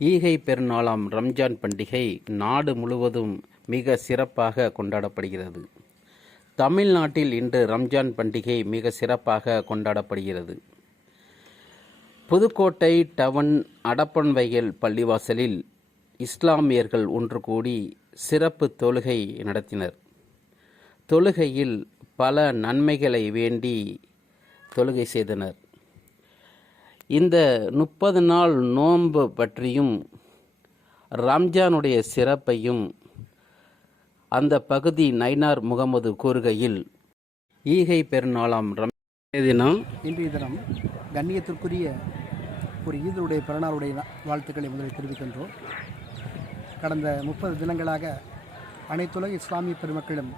ஈகை பெருநாளாம் ரம்ஜான் பண்டிகை நாடு முழுவதும் மிக சிறப்பாக கொண்டாடப்படுகிறது. தமிழ்நாட்டில் இன்று ரம்ஜான் பண்டிகை மிக சிறப்பாக கொண்டாடப்படுகிறது. புதுக்கோட்டை டவுன் அடப்பன்வயல் பள்ளிவாசலில் இஸ்லாமியர்கள் ஒன்று கூடி சிறப்பு தொழுகை நடத்தினர். தொழுகையில் பல நன்மைகளை வேண்டி தொழுகை செய்தனர். இந்த 30 நாள் நோன்பு பற்றியும் ரம்ஜானுடைய சிறப்பையும் அந்த பகுதி நைனார் முகமது கூறுகையில், ஈகை பெருநாளாம் தினம் இன்றைய தினம் கண்ணியத்திற்குரிய ஒரு ஈதருடைய பிறநாளுடைய வாழ்த்துக்களை முதலில் தெரிவிக்கின்றோம். கடந்த 30 தினங்களாக அனைத்துலக இஸ்லாமிய பெருமக்களும்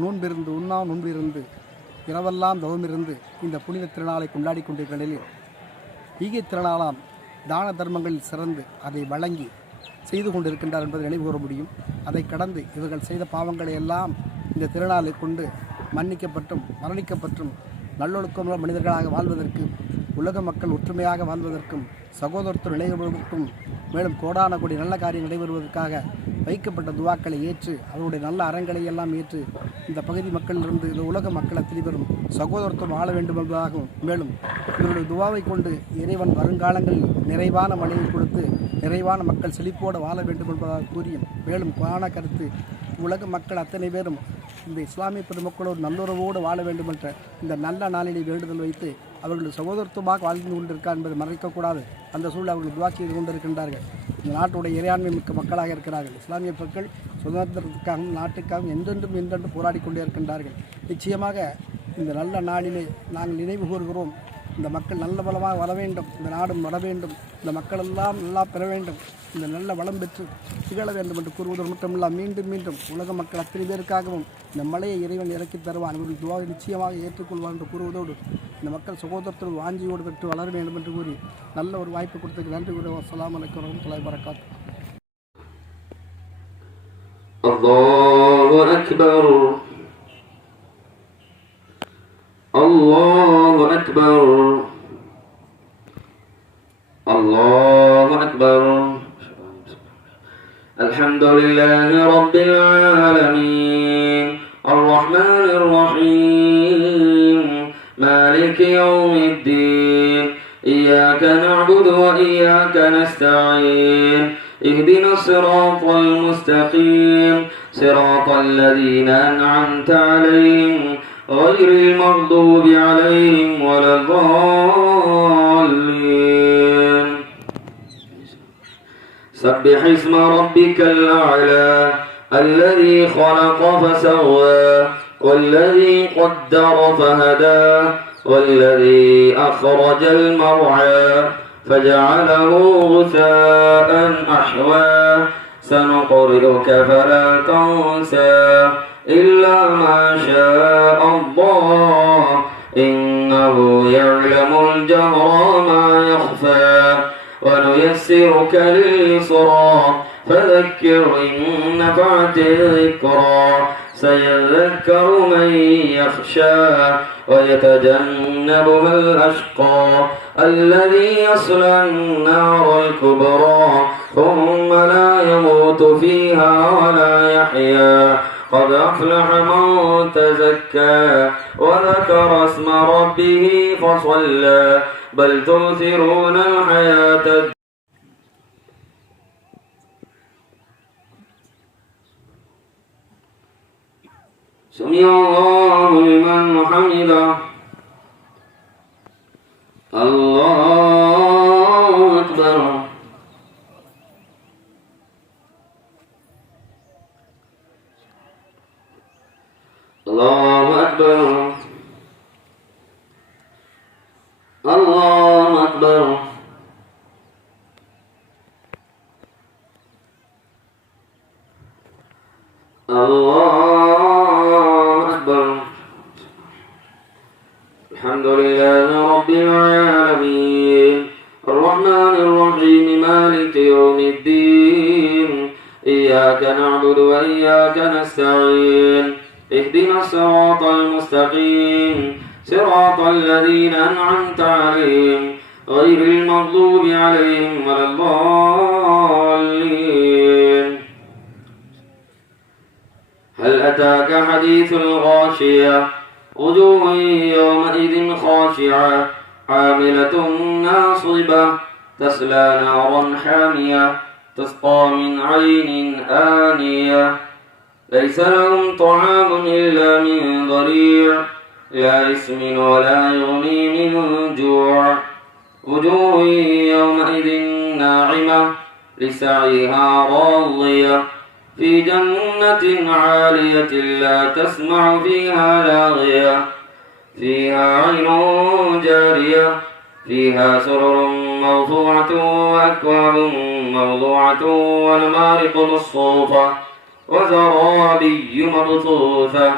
நோன்பிருந்து நோன்பிருந்து இரவெல்லாம் தவமிருந்து இந்த புனித திருநாளை கொண்டாடி கொண்டிருக்கிற நிலையில் ஈகை திருநாளாம் தான தர்மங்களில் சிறந்து அதை வழங்கி செய்து கொண்டிருக்கின்றார் என்பதை நினைவு கூற முடியும். அதை கடந்து இவர்கள் செய்த பாவங்களை எல்லாம் இந்த திருநாளை கொண்டு மன்னிக்கப்பட்டும் மரணிக்கப்பட்டும் நல்லொழுக்கமுள்ள மனிதர்களாக வாழ்வதற்கு, உலக மக்கள் ஒற்றுமையாக வாழ்வதற்கும், சகோதரத்துவம் நிலைவருவதற்கும், மேலும் கோடான கோடி நல்ல காரியம் நடைபெறுவதற்காக வைக்கப்பட்ட துவாக்களை ஏற்று அவருடைய நல்ல அறங்களை எல்லாம் ஏற்று இந்த பகுதி மக்களிலிருந்து இந்த உலக மக்கள் அத்தனை பேரும் சகோதரத்துவம் வாழ வேண்டும் என்பதாகவும், மேலும் இவருடைய துவாவை கொண்டு இறைவன் வருங்காலங்களில் நிறைவான மழையை கொடுத்து நிறைவான மக்கள் செழிப்போடு வாழ வேண்டும் என்பதாக கூறியும், மேலும் குரான கருத்து உலக மக்கள் அத்தனை பேரும் இந்த இஸ்லாமிய பெருமக்களோடு நல்லுறவோடு வாழ வேண்டும் என்ற இந்த நல்ல நாளினை வேண்டுதல் வைத்து அவர்கள் சகோதரத்துவமாக வாழ்ந்து கொண்டிருக்கார் என்பதை மறைக்கக்கூடாது. அந்த சூழல் அவர்கள் துவா செய்து கொண்டிருக்கின்றார்கள். இந்த நாட்டுடைய இறையாண்மை மிக்க மக்களாக இருக்கிறார்கள். இஸ்லாமிய மக்கள் சுதந்திரத்துக்காகவும் நாட்டுக்காகவும் என்றென்றும் போராடி கொண்டே இருக்கின்றார்கள். நிச்சயமாக இந்த நல்ல நாளிலே நாங்கள் நினைவு கூறுகிறோம். இந்த மக்கள் நல்ல வளமாக வர வேண்டும், இந்த நாடும் வர வேண்டும், இந்த மக்கள் எல்லாம் நல்லா பெற வேண்டும், இந்த நல்ல வளம் பெற்று திகழ வேண்டும் என்று கூறுவதோடு மட்டுமில்லாம் மீண்டும் உலக மக்கள் அத்தனை பேருக்காகவும் இந்த மலையை இறைவன் இறக்கி தருவான், அவர்கள் துவாவை நிச்சயமாக ஏற்றுக்கொள்வான் என்று கூறுவதோடு இந்த மக்கள் சகோதரத்தில் வாஞ்சியோடு பெற்று வளர வேண்டும் என்று கூறி நல்ல ஒரு வாய்ப்பு கொடுத்ததுக்கு நன்றி கூறுவோம். அஸ்ஸலாமு அலைக்கும் வரஹ்மத்துல்லாஹி வபரகாத்துஹு. அல்லாஹு அக்பர், அல்லாஹு அக்பர், அல்லாஹு அக்பர். அல்ஹம்துலில்லாஹி ரப்பில் ஆலமீன், அர்ரஹ்மானிர் ரஹீம், மாலிகி யௌமிddin, இய்யாக நஅபுது வ இய்யாக நஸ்தஈன், اهدنا الصراط المستقيم صراط الذين أنعمت عليهم غير المغضوب عليهم ولا الضالين. سبح اسم ربك الأعلى الذي خلق فسوى والذي قدر فهدى والذي أخرج المرعى فجعله غثاء أحوى سنقرئك فلا تنسى إلا ما شاء الله إنه يعلم الجهر ما يخفى ونيسرك لليسرى فذكر إن نفعت الذكرى سيذكر من يخشى ويتجنبها الأشقى الذي يصلى النار الكبرى ثم لا يموت فيها ولا يحيا قد أفلح من تزكى وذكر اسم ربه فصلى بل تؤثرون الحياة سمع الله لمن حمده الله أكبر الله أكبر الله أكبر الله أكبر. الحمد لله رب العالمين الرحمن الرحيم مالك يوم الدين إياك نعبد وإياك نستعين اهدنا الصراط المستقيم صراط الذين أنعمت عليهم غير المغضوب عليهم ولا الضالين. أتاك حديث الغاشية وجوه يومئذ خاشعة عاملة ناصبة تصلى نارا حامية تسقى من عين آنية ليس لهم طعام إلا من ضريع لا يسمن ولا يغني من جوع وجوه يومئذ ناعمة لسعيها راضية في جنة عالية لا تسمع فيها لاغية فيها عين جارية فيها سرر موضوعة وأكواب موضوعة ونمارق مصفوفة وزرابي مبثوثة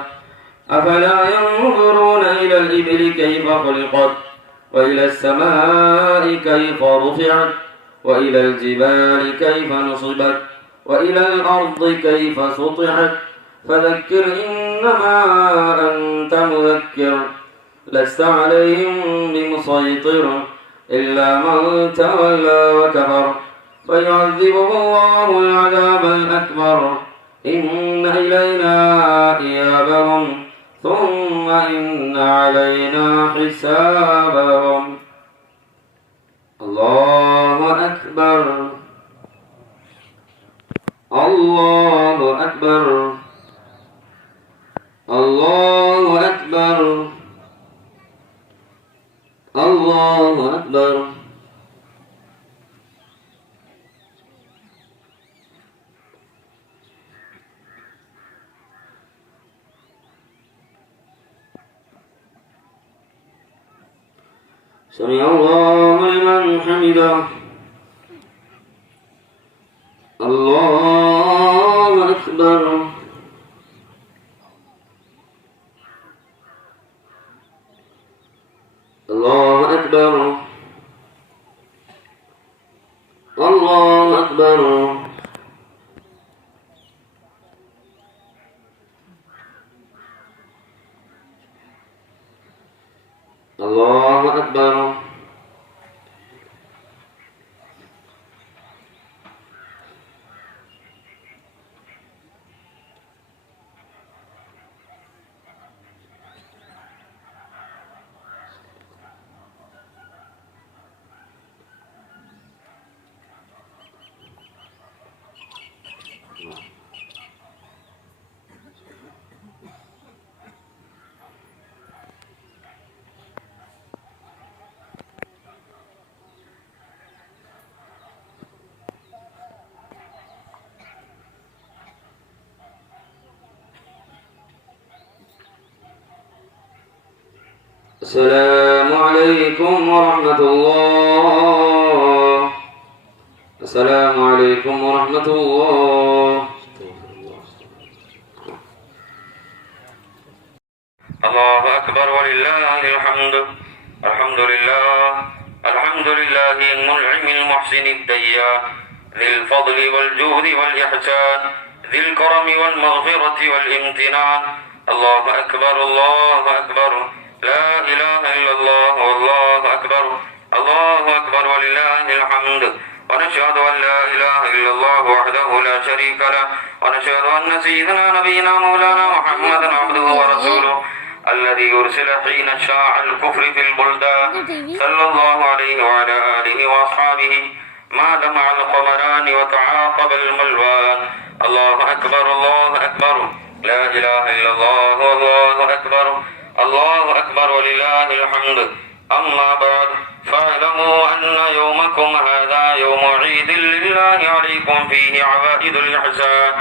أفلا ينظرون إلى الإبل كيف خلقت وإلى السماء كيف رفعت وإلى الجبال كيف نصبت وإلى الأرض كيف سطحت فذكر إنما أنت مذكر لست عليهم بمسيطر إلا من تولى وكفر فيعذبه الله العذاب الأكبر إن إلينا إيابهم ثم إن علينا حسابهم الله أكبر الله أكبر الله أكبر الله أكبر سمع الله لمن حمده الله أكبر الله أكبر الله أكبر الله أكبر السلام عليكم ورحمة الله السلام عليكم ورحمة الله الله أكبر ولله الحمد الحمد لله الحمد لله المنعم المحسن الديان ذي الفضل والجود والإحسان ذي الكرم والمغفرة والامتنان الله أكبر الله أكبر لا إله إلا الله والله أكبر الله أكبر ولله الحمد ونشهد أن لا إله إلا الله وحده لا شريك له ونشهد أن سيدنا نبينا مولانا محمدا عبده ورسوله الذي يرسل حين شاع الكفر في البلدان صلى الله عليه وعلى آله وأصحابه ما دمع القمران وتعاقب الملوان الله أكبر الله أكبر لا إله إلا الله والله أكبر الله أكبر ولله الحمد أما بعد فاعلموا أن يومكم هذا يوم عيد لله عليكم فيه عوائد الإحسان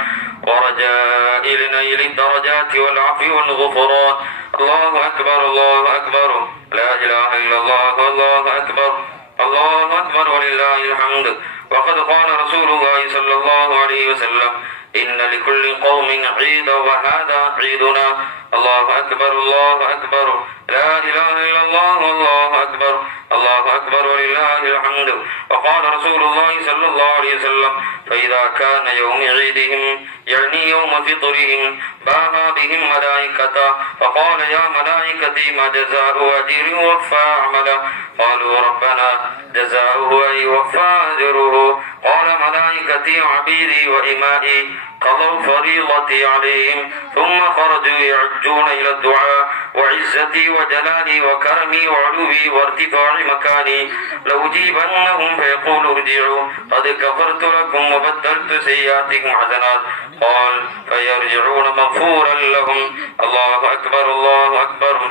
ورجاء لنيل الدرجات والعفو والغفران الله أكبر الله أكبر لا إله إلا الله والله أكبر الله أكبر ولله الحمد وقد قال رسول الله صلى الله عليه وسلم إن لكل قوم عيدا وهذا عيدنا الله أكبر الله أكبر لا إله إلا الله والله أكبر الله أكبر ولله الحمد وقال رسول الله صلى الله عليه وسلم فإذا كان يوم عيدهم يعني يوم فطرهم باها بهم ملائكته فقال يا ملائكتي ما جزاء أجير وفى عمله قالوا ربنا جزاؤه أن يوفى أجره قال ملائكتي عبيدي وإمائي قضوا فريضتي عليهم ثم خرجوا يعجون إلى الدعاء وعزتي وجلالي وكرمي وعلوي وارتفاع مكاني لأجيبنهم فيقول ارجعوا قد كفرت لكم وبدلت سيئاتكم حسنات قال فيرجعون مغفورا لهم. الله أكبر الله أكبر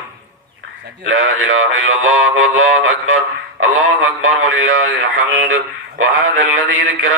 لا إله إلا الله والله أكبر الله أكبر ولله الحمد. وهذا الذي ذكر